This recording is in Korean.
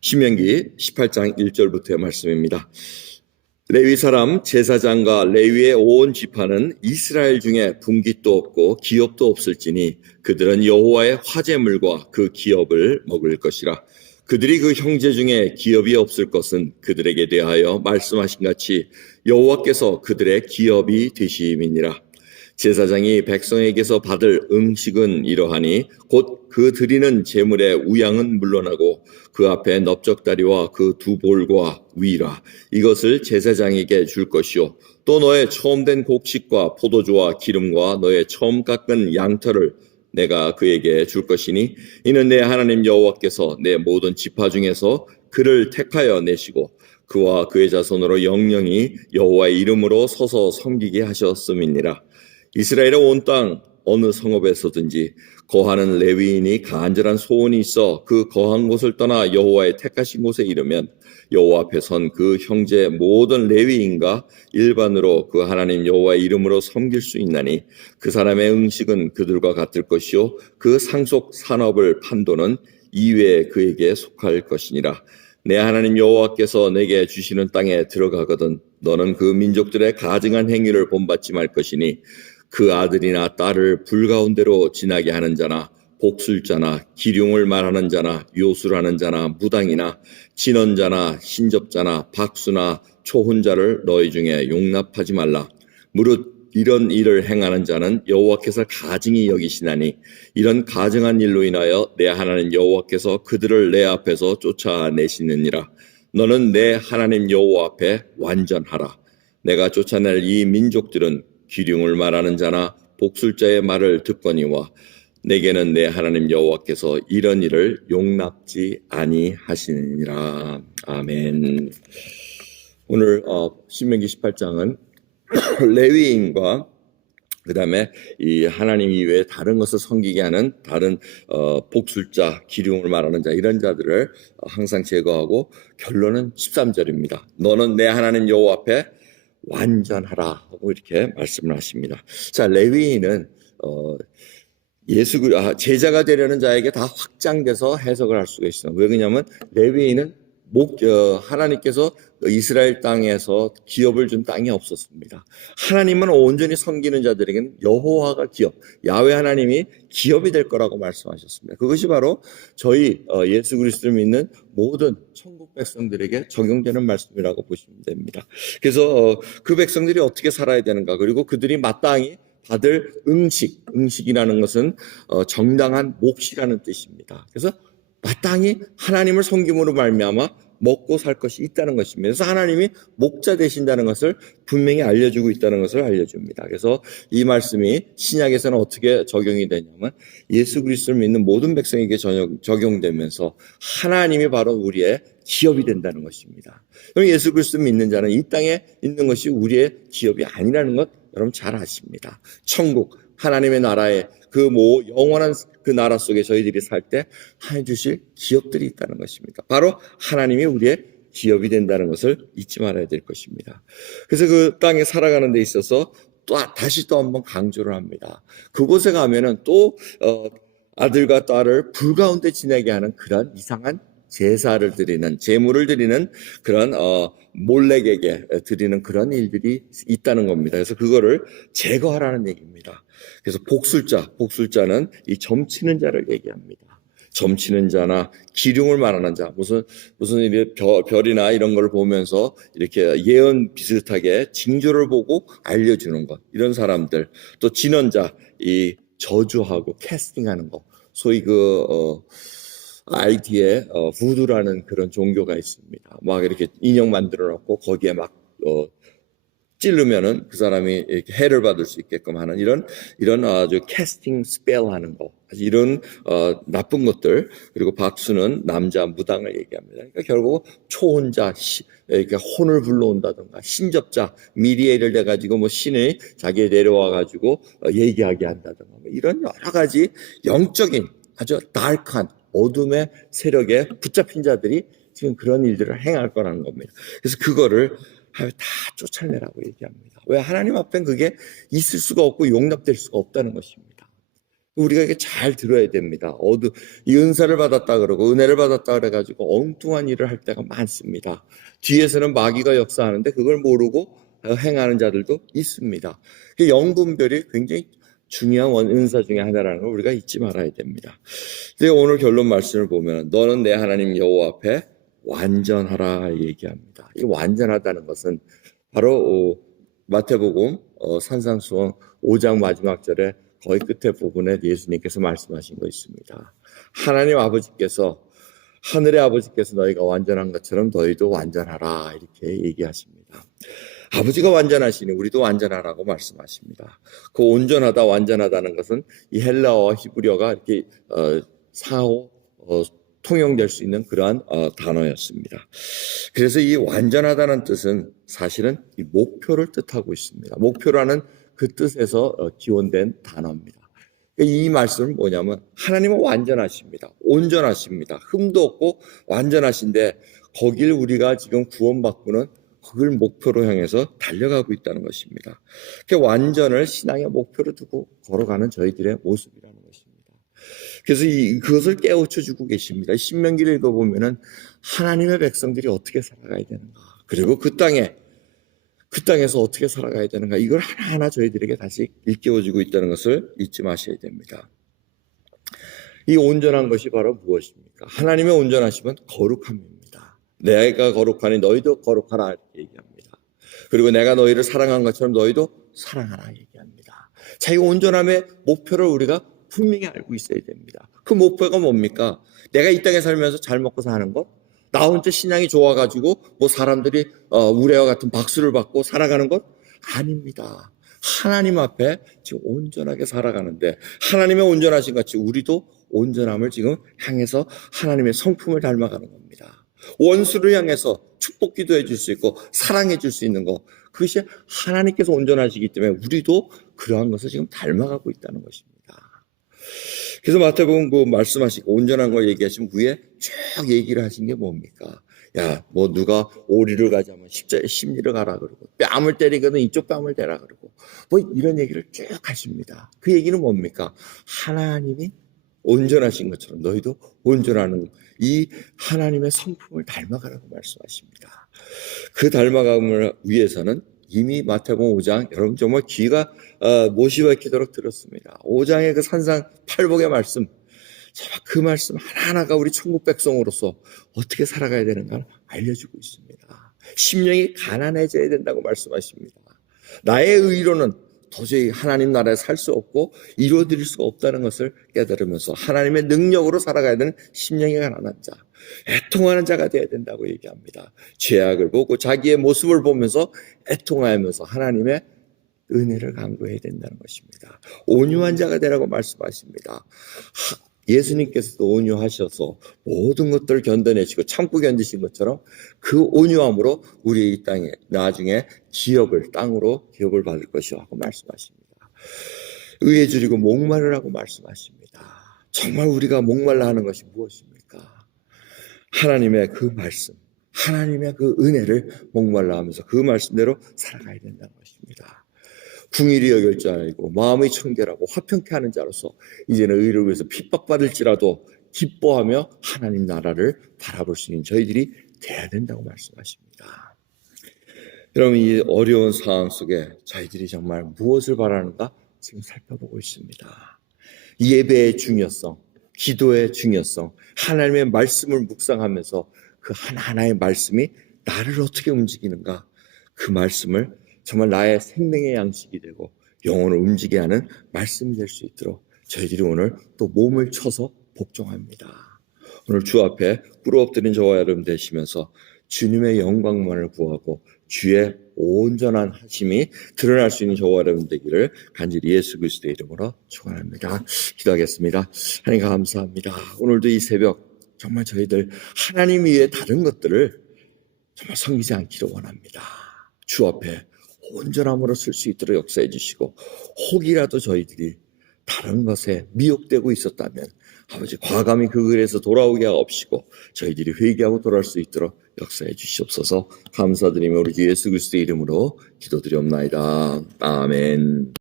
신명기 18장 1절부터의 말씀입니다. 레위 사람 제사장과 레위의 온 지파는 이스라엘 중에 분깃도 없고 기업도 없을지니 그들은 여호와의 화제물과 그 기업을 먹을 것이라. 그들이 그 형제 중에 기업이 없을 것은 그들에게 대하여 말씀하신 같이 여호와께서 그들의 기업이 되심이니라. 제사장이 백성에게서 받을 음식은 이러하니 곧 그 드리는 제물의 우양은 물러나고 그 앞에 넓적다리와 그 두 볼과 위라 이것을 제사장에게 줄 것이요 또 너의 처음 된 곡식과 포도주와 기름과 너의 처음 깎은 양털을 내가 그에게 줄 것이니 이는 내 하나님 여호와께서 내 모든 지파 중에서 그를 택하여 내시고 그와 그의 자손으로 영영이 여호와의 이름으로 서서 섬기게 하셨음이니라. 이스라엘의 온 땅 어느 성읍에서든지 거하는 레위인이 간절한 소원이 있어 그 거한 곳을 떠나 여호와의 택하신 곳에 이르면 여호와 앞에 선 그 형제 모든 레위인과 일반으로 그 하나님 여호와의 이름으로 섬길 수 있나니 그 사람의 음식은 그들과 같을 것이요 그 상속 산업을 판도는 이외에 그에게 속할 것이니라. 내 하나님 여호와께서 내게 주시는 땅에 들어가거든 너는 그 민족들의 가증한 행위를 본받지 말 것이니 그 아들이나 딸을 불가운데로 지나게 하는 자나 복술자나 기륭을 말하는 자나 요술하는 자나 무당이나 진언자나 신접자나 박수나 초혼자를 너희 중에 용납하지 말라. 무릇 이런 일을 행하는 자는 여호와께서 가증히 여기시나니 이런 가증한 일로 인하여 내 하나님 여호와께서 그들을 내 앞에서 쫓아내시느니라. 너는 내 하나님 여호와 앞에 완전하라. 내가 쫓아낼 이 민족들은 기륭을 말하는 자나 복술자의 말을 듣거니와 내게는 내 하나님 여호와께서 이런 일을 용납지 아니하시느니라. 아멘. 오늘 신명기 18장은 레위인과 그 다음에 이 하나님 이외에 다른 것을 섬기게 하는 다른 복술자, 기륭을 말하는 자 이런 자들을 항상 제거하고 결론은 13절입니다. 너는 내 하나님 여호와 앞에 완전하라 하고 이렇게 말씀을 하십니다. 자, 레위인은 제자가 되려는 자에게 다 확장돼서 해석을 할 수가 있어요. 왜 그러냐면 레위인은 하나님께서 이스라엘 땅에서 기업을 준 땅이 없었습니다. 하나님은 온전히 섬기는 자들에게는 여호와가 기업, 야훼 하나님이 기업이 될 거라고 말씀하셨습니다. 그것이 바로 저희 예수 그리스도를 믿는 모든 천국 백성들에게 적용되는 말씀이라고 보시면 됩니다. 그래서 그 백성들이 어떻게 살아야 되는가, 그리고 그들이 마땅히 받을 음식이라는 것은 정당한 몫이라는 뜻입니다. 그래서 마땅히 하나님을 섬김으로 말미암아 먹고 살 것이 있다는 것입니다. 그래서 하나님이 목자 되신다는 것을 분명히 알려주고 있다는 것을 알려줍니다. 그래서 이 말씀이 신약에서는 어떻게 적용이 되냐면 예수 그리스도를 믿는 모든 백성에게 적용되면서 하나님이 바로 우리의 기업이 된다는 것입니다. 그럼 예수 그리스도를 믿는 자는 이 땅에 있는 것이 우리의 기업이 아니라는 것 여러분 잘 아십니다. 천국 하나님의 나라에 그 영원한 그 나라 속에 저희들이 살 때 하나님 주실 기업들이 있다는 것입니다. 바로 하나님이 우리의 기업이 된다는 것을 잊지 말아야 될 것입니다. 그래서 그 땅에 살아가는 데 있어서 다시 또 한번 강조를 합니다. 그곳에 가면은 또 아들과 딸을 불 가운데 지내게 하는 그런 이상한 제사를 드리는, 제물을 드리는 그런 몰렉에게 드리는 그런 일들이 있다는 겁니다. 그래서 그거를 제거하라는 얘기입니다. 그래서 복술자는 이 점치는 자를 얘기합니다. 점치는 자나 기륭을 말하는 자, 무슨 별이나 이런 걸 보면서 이렇게 예언 비슷하게 징조를 보고 알려주는 것, 이런 사람들. 또 진언자, 이 저주하고 캐스팅하는 거, 소위 IT에 후두라는 그런 종교가 있습니다. 막 이렇게 인형 만들어 놓고 거기에 막 찌르면은 그 사람이 이렇게 해를 받을 수 있게끔 하는 이런 아주 캐스팅 스펠 하는 거, 이런 나쁜 것들. 그리고 박수는 남자 무당을 얘기합니다. 그러니까 결국 초혼자, 이렇게 혼을 불러온다든가, 신접자 미리에를 내 가지고 뭐 신이 자기에 내려와 가지고 얘기하게 한다든가, 이런 여러 가지 영적인 아주 다크한 어둠의 세력에 붙잡힌 자들이 지금 그런 일들을 행할 거라는 겁니다. 그래서 그거를 다 쫓아내라고 얘기합니다. 왜? 하나님 앞엔 그게 있을 수가 없고 용납될 수가 없다는 것입니다. 우리가 이게 잘 들어야 됩니다. 이 은사를 받았다 그러고 은혜를 받았다 그래가지고 엉뚱한 일을 할 때가 많습니다. 뒤에서는 마귀가 역사하는데 그걸 모르고 행하는 자들도 있습니다. 영분별이 굉장히 중요한 은사 중에 하나라는 걸 우리가 잊지 말아야 됩니다. 근데 오늘 결론 말씀을 보면 너는 내 하나님 여호와 앞에 완전하라 얘기합니다. 이 완전하다는 것은 바로 마태복음 산상수훈 5장 마지막 절에 거의 끝에 부분에 예수님께서 말씀하신 거 있습니다. 하나님 아버지께서 하늘의 아버지께서 너희가 완전한 것처럼 너희도 완전하라 이렇게 얘기하십니다. 아버지가 완전하시니 우리도 완전하라고 말씀하십니다. 그 온전하다 완전하다는 것은 이 헬라어와 히브리어가 이렇게 상호 통용될 수 있는 그러한 단어였습니다. 그래서 이 완전하다는 뜻은 사실은 이 목표를 뜻하고 있습니다. 목표라는 그 뜻에서 기원된 단어입니다. 이 말씀은 뭐냐면 하나님은 완전하십니다. 온전하십니다. 흠도 없고 완전하신데 거길 우리가 지금 구원받고는 그걸 목표로 향해서 달려가고 있다는 것입니다. 완전을 신앙의 목표로 두고 걸어가는 저희들의 모습이라는 것입니다. 그래서 그것을 깨우쳐주고 계십니다. 신명기를 읽어보면은 하나님의 백성들이 어떻게 살아가야 되는가, 그리고 그 땅에서 어떻게 살아가야 되는가, 이걸 하나하나 저희들에게 다시 일깨워주고 있다는 것을 잊지 마셔야 됩니다. 이 온전한 것이 바로 무엇입니까? 하나님의 온전하심은 거룩함입니다. 내가 거룩하니 너희도 거룩하라 이렇게 얘기합니다. 그리고 내가 너희를 사랑한 것처럼 너희도 사랑하라 얘기합니다. 자, 이 온전함의 목표를 우리가 분명히 알고 있어야 됩니다. 그 목표가 뭡니까? 내가 이 땅에 살면서 잘 먹고 사는 것? 나 혼자 신앙이 좋아가지고 뭐 사람들이 우레와 같은 박수를 받고 살아가는 것? 아닙니다. 하나님 앞에 지금 온전하게 살아가는데 하나님의 온전하신 같이 우리도 온전함을 지금 향해서 하나님의 성품을 닮아가는 겁니다. 원수를 향해서 축복 기도해 줄 수 있고 사랑해 줄 수 있는 것, 그것이 하나님께서 온전하시기 때문에 우리도 그러한 것을 지금 닮아가고 있다는 것입니다. 그래서 마태복음 그 말씀하시고 온전한 걸 얘기하신 후에 쭉 얘기를 하신 게 뭡니까? 야, 뭐 누가 오리를 가자면 십리를 가라 그러고 뺨을 때리거든 이쪽 뺨을 대라 그러고 뭐 이런 얘기를 쭉 하십니다. 그 얘기는 뭡니까? 하나님이 온전하신 것처럼 너희도 온전하는 이 하나님의 성품을 닮아가라고 말씀하십니다. 그 닮아감을 위해서는 이미 마태복음 5장, 여러분 정말 귀가 못이 박히도록 들었습니다. 5장의 그 산상팔복의 말씀, 그 말씀 하나하나가 우리 천국 백성으로서 어떻게 살아가야 되는가를 알려주고 있습니다. 심령이 가난해져야 된다고 말씀하십니다. 나의 의로는 도저히 하나님 나라에 살 수 없고 이루어드릴 수가 없다는 것을 깨달으면서 하나님의 능력으로 살아가야 되는 심령이 가난한 자, 애통하는 자가 되어야 된다고 얘기합니다. 죄악을 보고 자기의 모습을 보면서 애통하면서 하나님의 은혜를 강구해야 된다는 것입니다. 온유한 자가 되라고 말씀하십니다. 예수님께서도 온유하셔서 모든 것들을 견뎌내시고 참고 견디신 것처럼 그 온유함으로 우리 이 땅에 나중에 땅으로 기업을 받을 것이라고 말씀하십니다. 의에 줄이고 목마르라고 말씀하십니다. 정말 우리가 목말라 하는 것이 무엇입니까? 하나님의 그 말씀, 하나님의 그 은혜를 목말라 하면서 그 말씀대로 살아가야 된다는 것입니다. 궁일이 여길 줄 알고 마음이 청결하고 화평케 하는 자로서 이제는 의를 위해서 핍박받을지라도 기뻐하며 하나님 나라를 바라볼 수 있는 저희들이 돼야 된다고 말씀하십니다. 여러분, 이 어려운 상황 속에 저희들이 정말 무엇을 바라는가 지금 살펴보고 있습니다. 예배의 중요성, 기도의 중요성, 하나님의 말씀을 묵상하면서 그 하나하나의 말씀이 나를 어떻게 움직이는가, 그 말씀을 정말 나의 생명의 양식이 되고 영혼을 움직이게 하는 말씀이 될 수 있도록 저희들이 오늘 또 몸을 쳐서 복종합니다. 오늘 주 앞에 꿇어 엎드린 저와 여러분 되시면서 주님의 영광만을 구하고 주의 온전한 하심이 드러날 수 있는 저와 여러분 되기를 간절히 예수 그리스도의 이름으로 축원합니다. 기도하겠습니다. 하나님 감사합니다. 오늘도 이 새벽 정말 저희들 하나님 위에 다른 것들을 정말 섬기지 않기를 원합니다. 주 앞에 온전함으로 쓸 수 있도록 역사해 주시고 혹이라도 저희들이 다른 것에 미혹되고 있었다면 아버지 과감히 그 길에서 돌아오게 하옵시고 저희들이 회개하고 돌아올 수 있도록 역사해 주시옵소서. 감사드리며 우리 주 예수 그리스도의 이름으로 기도드리옵나이다. 아멘.